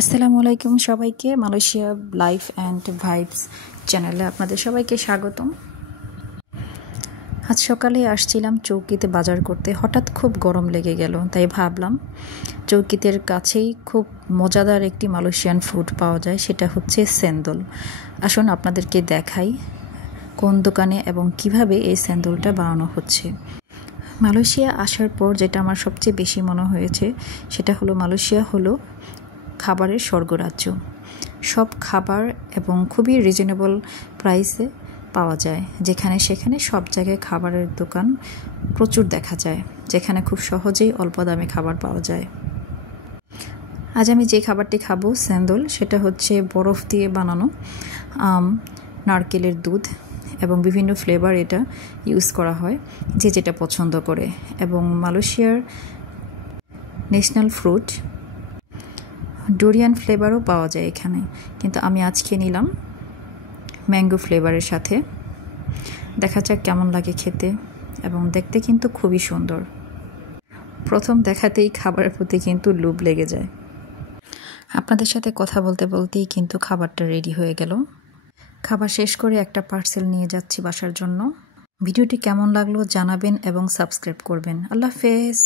আসসালামু আলাইকুম সবাইকে। মালয়েশিয়া লাইফ অ্যান্ড ভাইবস চ্যানেলে আপনাদের সবাইকে স্বাগতম। আজ সকালে আসছিলাম চৌকিতে বাজার করতে, হঠাৎ খুব গরম লেগে গেল, তাই ভাবলাম চৌকিতের কাছেই খুব মজাদার একটি মালয়েশিয়ান ফুড পাওয়া যায়, সেটা হচ্ছে সেন্দল। আসুন আপনাদেরকে দেখাই কোন দোকানে এবং কিভাবে এই সেন্দলটা বানানো হচ্ছে। মালয়েশিয়া আসার পর যেটা আমার সবচেয়ে বেশি মনে হয়েছে সেটা হলো মালয়েশিয়া হলো খাবারের স্বর্গরাজ্য। সব খাবার এবং খুবই রিজনেবল প্রাইসে পাওয়া যায়, যেখানে সেখানে সব জায়গায় খাবারের দোকান প্রচুর দেখা যায়, যেখানে খুব সহজেই অল্প দামে খাবার পাওয়া যায়। আজ আমি যে খাবারটি খাবো সেন্দল, সেটা হচ্ছে বরফ দিয়ে বানানো আম, নারকেলের দুধ এবং বিভিন্ন ফ্লেভার এটা ইউজ করা হয়, যে যেটা পছন্দ করে। এবং মালয়েশিয়ার ন্যাশনাল ফ্রুট ডুরিয়ান ফ্লেভারও পাওয়া যায় এখানে, কিন্তু আমি আজকে নিলাম ম্যাঙ্গো ফ্লেভারের সাথে। দেখা যাক কেমন লাগে খেতে, এবং দেখতে কিন্তু খুবই সুন্দর। প্রথম দেখাতেই খাবারের প্রতি কিন্তু লোভ লেগে যায়। আপনাদের সাথে কথা বলতে বলতেই কিন্তু খাবারটা রেডি হয়ে গেল। খাবার শেষ করে একটা পার্সেল নিয়ে যাচ্ছি বাসার জন্য। ভিডিওটি কেমন লাগলো জানাবেন এবং সাবস্ক্রাইব করবেন। আল্লাহ হাফেজ।